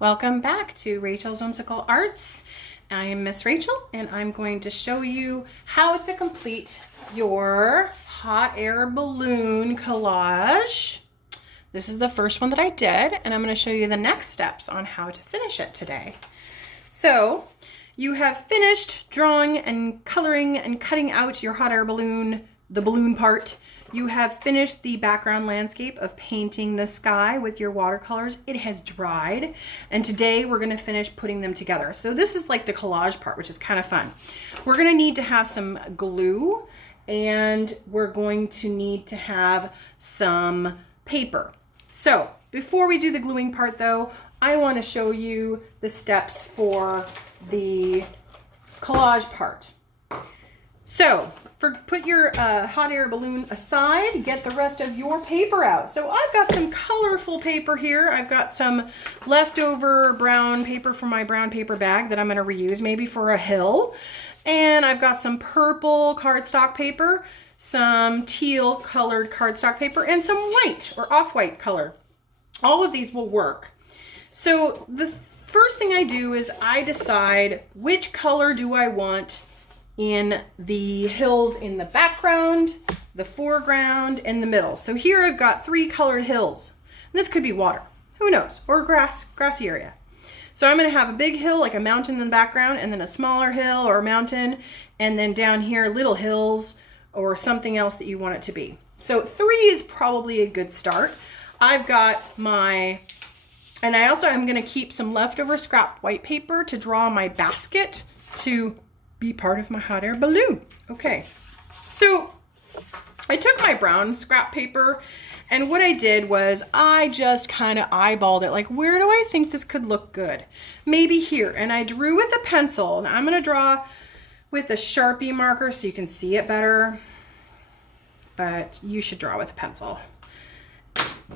Welcome back to Rachel's Whimsical Arts. I am Miss Rachel and I'm going to show you how to complete your hot air balloon collage. This is the first one that I did and I'm going to show you the next steps on how to finish it today. So you have finished drawing and coloring and cutting out your hot air balloon, the balloon part. You have finished the background landscape of painting the sky with your watercolors. It has dried, and today we're going to finish putting them together. So this is like the collage part, which is kind of fun. We're going to need to have some glue, and we're going to need to have some paper. So before we do the gluing part though, I want to show you the steps for the collage part. So put your hot air balloon aside, get the rest of your paper out. So I've got some colorful paper here. I've got some leftover brown paper from my brown paper bag that I'm gonna reuse maybe for a hill. And I've got some purple cardstock paper, some teal colored cardstock paper, and some white or off-white color. All of these will work. So the first thing I do is I decide which color do I want in the hills in the background, the foreground, and the middle. So here I've got 3 colored hills. And this could be water, who knows, or grassy area. So I'm gonna have a big hill, like a mountain in the background, and then a smaller hill or a mountain, and then down here, little hills or something else that you want it to be. So 3 is probably a good start. I've got my, and I also am gonna keep some leftover scrap white paper to draw my basket to be part of my hot air balloon. Okay, so I took my brown scrap paper and what I did was I just kind of eyeballed it, like where do I think this could look good? Maybe here, and I drew with a pencil. Now I'm gonna draw with a Sharpie marker so you can see it better, but you should draw with a pencil.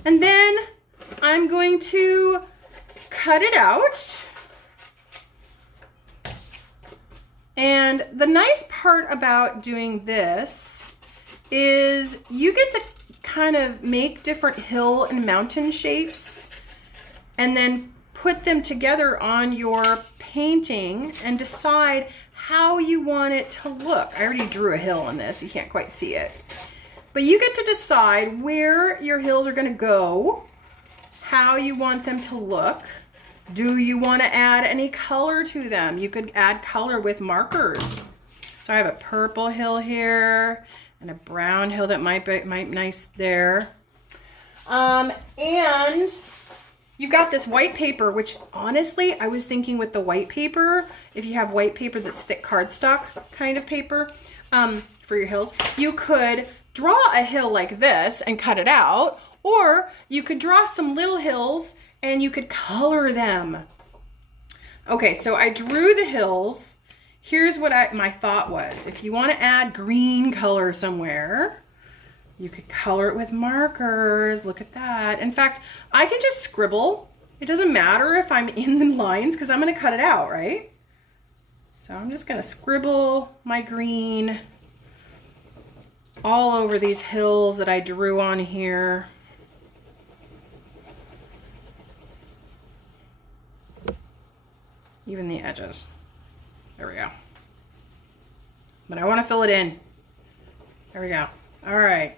And then I'm going to cut it out. And the nice part about doing this is you get to kind of make different hill and mountain shapes and then put them together on your painting and decide how you want it to look. I already drew a hill on this, you can't quite see it. But you get to decide where your hills are gonna go, how you want them to look. Do you want to add any color to them? You could add color with markers. So I have a purple hill here and a brown hill that might be nice there. And you've got this white paper, which honestly, I was thinking with the white paper, if you have white paper that's thick cardstock kind of paper for your hills, you could draw a hill like this and cut it out, or you could draw some little hills and you could color them. Okay, so I drew the hills. Here's what my thought was. If you want to add green color somewhere, you could color it with markers. Look at that. In fact, I can just scribble. It doesn't matter if I'm in the lines because I'm gonna cut it out, right? So I'm just gonna scribble my green all over these hills that I drew on here. Even the edges. There we go. But I want to fill it in. There we go. All right.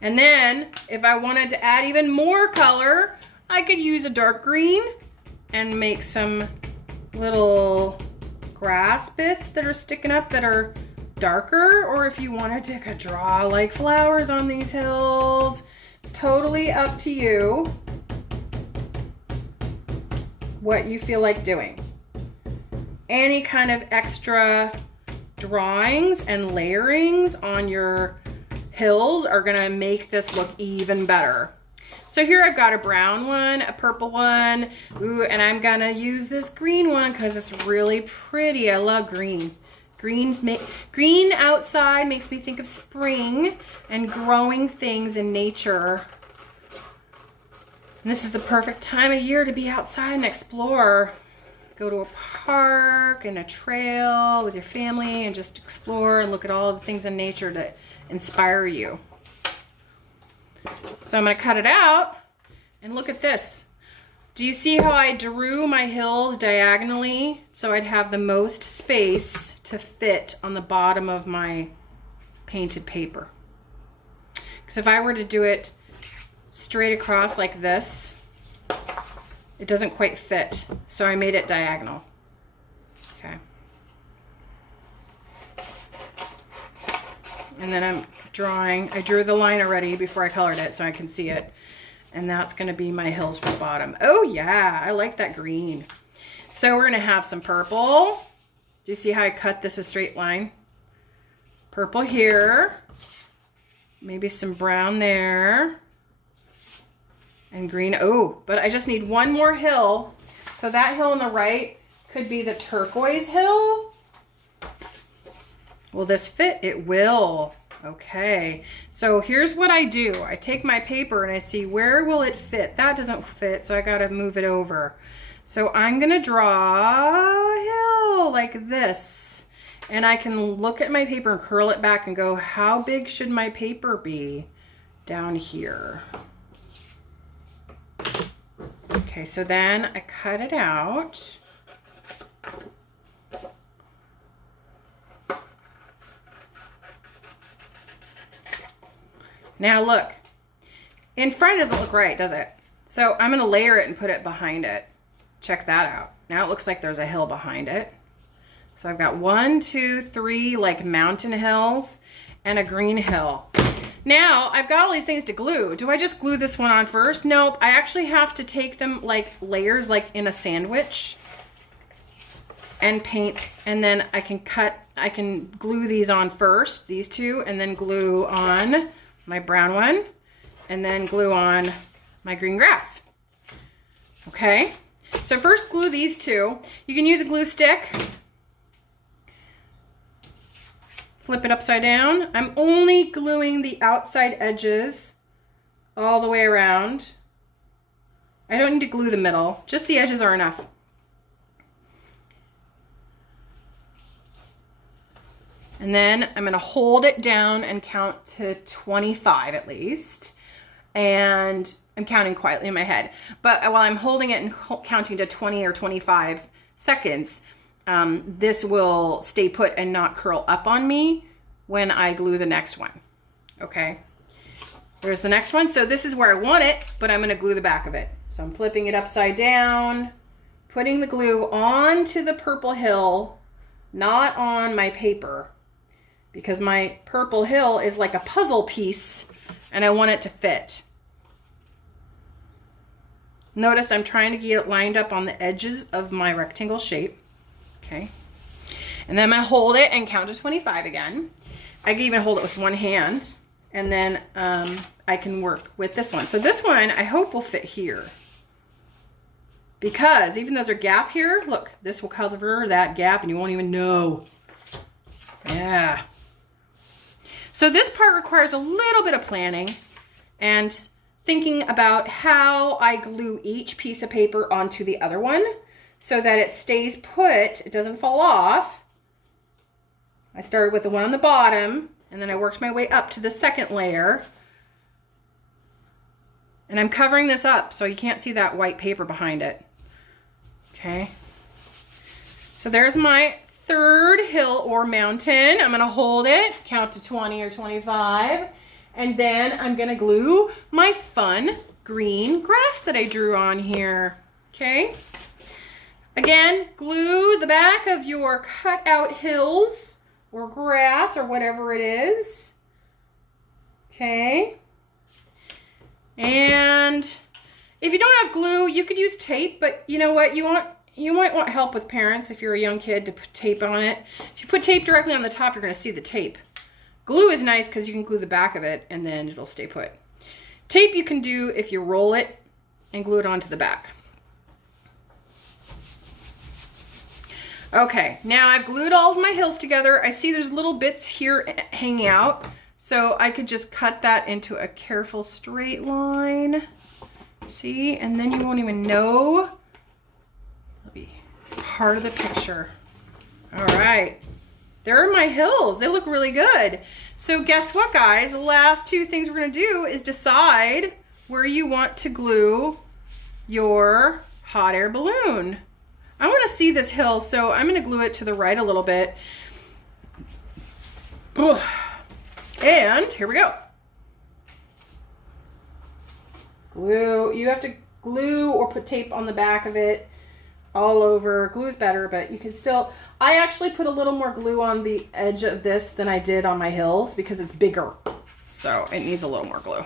And then if I wanted to add even more color, I could use a dark green and make some little grass bits that are sticking up that are darker. Or if you wanted to draw like flowers on these hills, it's totally up to you what you feel like doing. Any kind of extra drawings and layerings on your hills are gonna make this look even better. So here I've got a brown one, a purple one, ooh, and I'm gonna use this green one because it's really pretty. I love green. Green outside makes me think of spring and growing things in nature. And this is the perfect time of year to be outside and explore. Go to a park and a trail with your family and just explore and look at all the things in nature that inspire you. So I'm going to cut it out And look at this. Do you see how I drew my hills diagonally so I'd have the most space to fit on the bottom of my painted paper? Because if I were to do it straight across like this, it doesn't quite fit. So I made it diagonal. Okay. And then I'm drawing, I drew the line already before I colored it so I can see it. And that's gonna be my hills for the bottom. Oh yeah, I like that green. So we're gonna have some purple. Do you see how I cut this a straight line? Purple here. Maybe some brown there. And green, oh, but I just need one more hill. So that hill on the right could be the turquoise hill. Will this fit? It will. Okay, so here's what I do. I take my paper and I see where will it fit. That doesn't fit, so I gotta move it over. So I'm gonna draw a hill like this. And I can look at my paper and curl it back and go, how big should my paper be down here? Okay, so then I cut it out. Now look, in front it doesn't look right, does it? So I'm gonna layer it and put it behind it. Check that out. Now it looks like there's a hill behind it. So I've got 1, 2, 3 like mountain hills and a green hill. Now I've got all these things to glue. Do I just glue this one on first? Nope, I actually have to take them like layers, like in a sandwich, and paint, and then I can glue these on first, these two, and then glue on my brown one, and then glue on my green grass. Okay, so first glue these two. You can use a glue stick. Flip it upside down. I'm only gluing the outside edges all the way around. I don't need to glue the middle, just the edges are enough. And then I'm gonna hold it down and count to 25 at least. And I'm counting quietly in my head. But while I'm holding it and counting to 20 or 25 seconds, this will stay put and not curl up on me when I glue the next one. Okay, there's the next one. So this is where I want it, but I'm gonna glue the back of it. So I'm flipping it upside down, putting the glue onto the purple hill, not on my paper, because my purple hill is like a puzzle piece and I want it to fit. Notice I'm trying to get it lined up on the edges of my rectangle shape. Okay, and then I'm gonna hold it and count to 25 again. I can even hold it with one hand, and then I can work with this one. So this one I hope will fit here, because even though there's a gap here, look, this will cover that gap and you won't even know. Yeah. So this part requires a little bit of planning and thinking about how I glue each piece of paper onto the other one so that it stays put, it doesn't fall off. I started with the one on the bottom and then I worked my way up to the second layer. And I'm covering this up so you can't see that white paper behind it. Okay. So there's my third hill or mountain. I'm gonna hold it, count to 20 or 25, and then I'm gonna glue my fun green grass that I drew on here. Okay. Again, glue the back of your cut out hills or grass or whatever it is. Okay. And if you don't have glue, you could use tape, but you know what? You might want help with parents if you're a young kid to put tape on it. If you put tape directly on the top, you're gonna see the tape. Glue is nice because you can glue the back of it and then it'll stay put. Tape you can do if you roll it and glue it onto the back. Okay, now I've glued all of my hills together. I see there's little bits here hanging out, so I could just cut that into a careful straight line. See, and then you won't even know. It'll be part of the picture. All right, there are my hills. They look really good. So guess what, guys? The last two things we're gonna do is decide where you want to glue your hot air balloon. I want to see this hill, so I'm going to glue it to the right a little bit. Ugh. And here we go. Glue. You have to glue or put tape on the back of it all over. Glue is better, but you can still... I actually put a little more glue on the edge of this than I did on my hills because it's bigger. So it needs a little more glue.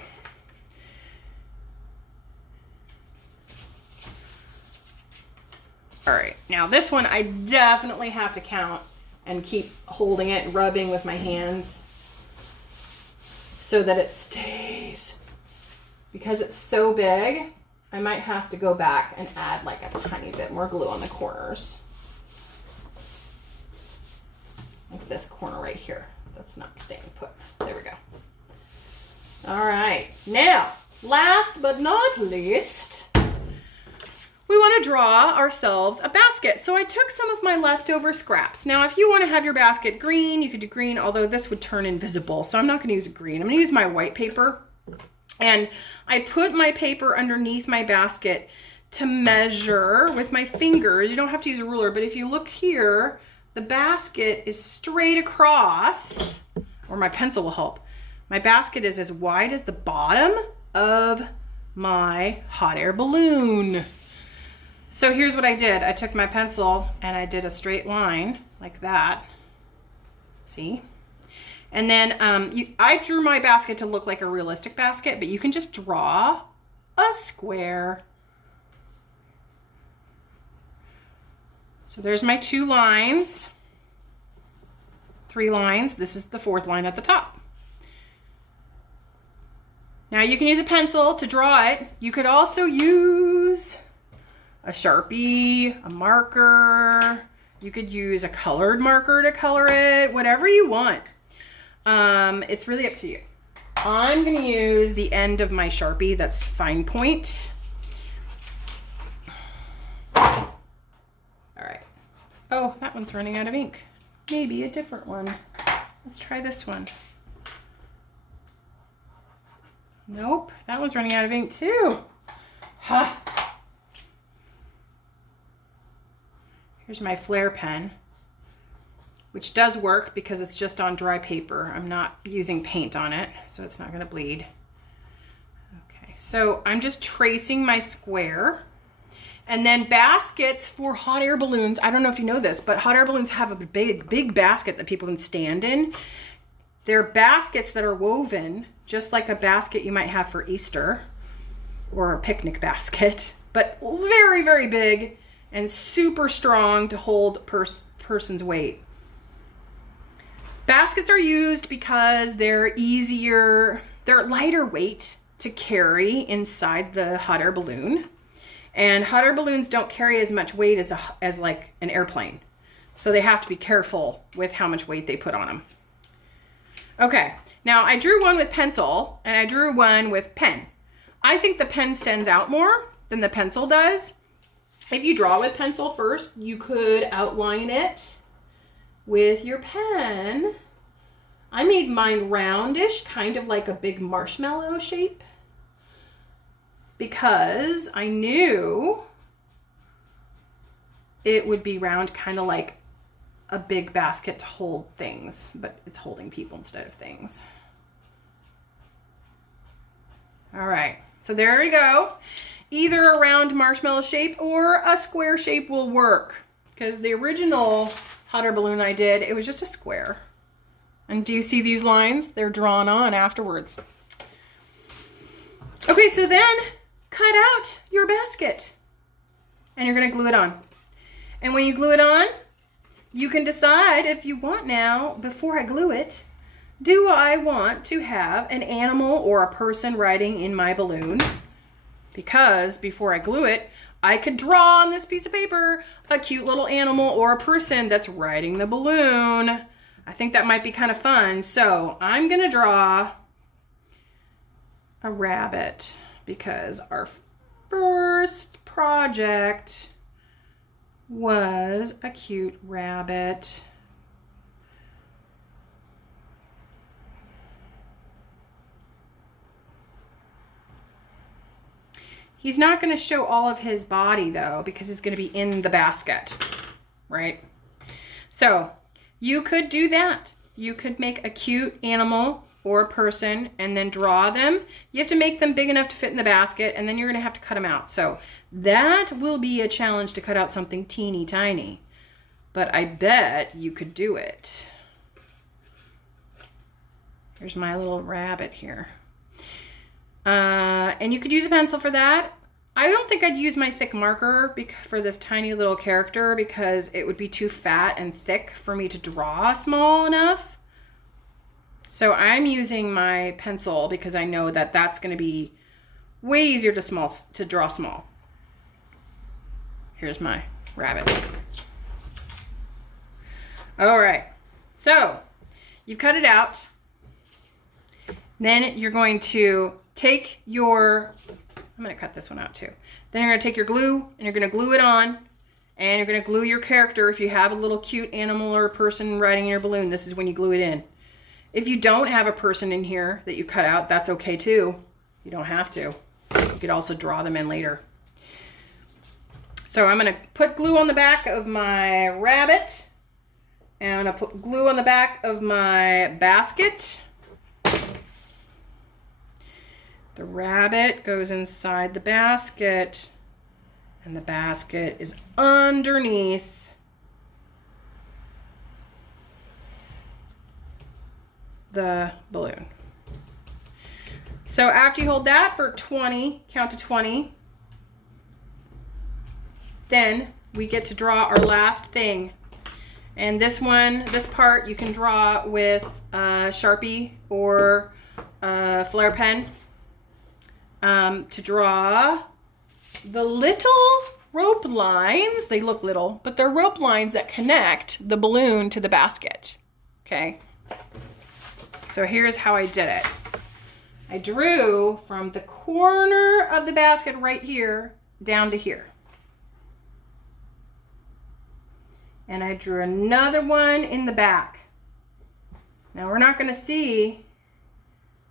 All right, now this one I definitely have to count and keep holding it and rubbing with my hands so that it stays. Because it's so big, I might have to go back and add like a tiny bit more glue on the corners. Like this corner right here. That's not staying put. There we go. All right, now, last but not least, we want to draw ourselves a basket. So I took some of my leftover scraps. Now, if you want to have your basket green, you could do green, although this would turn invisible. So I'm not going to use green. I'm going to use my white paper. And I put my paper underneath my basket to measure with my fingers. You don't have to use a ruler, but if you look here, the basket is straight across, or my pencil will help. My basket is as wide as the bottom of my hot air balloon. So here's what I did. I took my pencil and I did a straight line like that. See? And then I drew my basket to look like a realistic basket, but you can just draw a square. So there's my 2 lines, 3 lines. This is the 4th line at the top. Now you can use a pencil to draw it. You could also use a Sharpie, a marker. You could use a colored marker to color it, whatever you want. It's really up to you. I'm gonna use the end of my Sharpie, that's fine point. All right. Oh, that one's running out of ink. Maybe a different one. Let's try this one. Nope, that one's running out of ink too. Ha! Here's my Flair pen, which does work because it's just on dry paper. I'm not using paint on it, so it's not gonna bleed. Okay, so I'm just tracing my square. And then baskets for hot air balloons. I don't know if you know this, but hot air balloons have a big basket that people can stand in. They're baskets that are woven, just like a basket you might have for Easter or a picnic basket, but very, very big and super strong to hold person's weight. Baskets are used because they're easier, they're lighter weight to carry inside the hot air balloon. And hot air balloons don't carry as much weight as like an airplane. So they have to be careful with how much weight they put on them. Okay, now I drew one with pencil and I drew one with pen. I think the pen stands out more than the pencil does. If you draw with pencil first, you could outline it with your pen. I made mine roundish, kind of like a big marshmallow shape, because I knew it would be round, kind of like a big basket to hold things, but it's holding people instead of things. All right, so there we go. Either a round marshmallow shape or a square shape will work, because the original hot air balloon I did, it was just a square. And do you see these lines? They're drawn on afterwards. Okay, so then cut out your basket and you're gonna glue it on. And when you glue it on, you can decide if you want now, before I glue it, do I want to have an animal or a person riding in my balloon? Because before I glue it, I could draw on this piece of paper a cute little animal or a person that's riding the balloon. I think that might be kind of fun. So I'm gonna draw a rabbit because our first project was a cute rabbit. He's not going to show all of his body though, because it's going to be in the basket, right? So you could do that. You could make a cute animal or a person and then draw them. You have to make them big enough to fit in the basket, and then you're going to have to cut them out. So that will be a challenge to cut out something teeny tiny, but I bet you could do it. Here's my little rabbit here. And you could use a pencil for that. I don't think I'd use my thick marker for this tiny little character, because it would be too fat and thick for me to draw small enough. So I'm using my pencil because I know that that's going to be way easier to draw small. Here's my rabbit. All right, so you've cut it out. Then you're going to take your, I'm going to cut this one out too. Then you're going to take your glue and you're going to glue it on, and you're going to glue your character. If you have a little cute animal or a person riding your balloon, this is when you glue it in. If you don't have a person in here that you cut out, that's okay too. You don't have to. You could also draw them in later. So I'm going to put glue on the back of my rabbit, and I'm going to put glue on the back of my basket. The rabbit goes inside the basket, and the basket is underneath the balloon. So after you hold that for 20, count to 20, then we get to draw our last thing. And this part you can draw with a Sharpie or a Flair pen. To draw the little rope lines. They look little, but they're rope lines that connect the balloon to the basket. Okay. So here's how I did it. I drew from the corner of the basket right here down to here. And I drew another one in the back. Now we're not going to see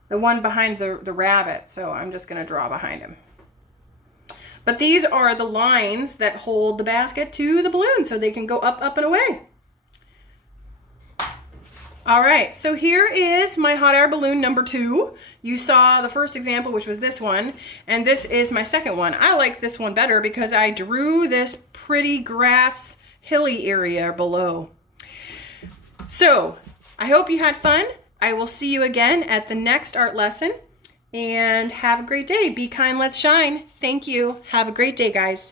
the one behind the rabbit, so I'm just going to draw behind him. But these are the lines that hold the basket to the balloon so they can go up, up, and away. All right, so here is my hot air balloon number 2. You saw the first example, which was this one, and this is my second one. I like this one better because I drew this pretty grass hilly area below. So I hope you had fun. I will see you again at the next art lesson, and have a great day. Be kind, let's shine. Thank you. Have a great day, guys.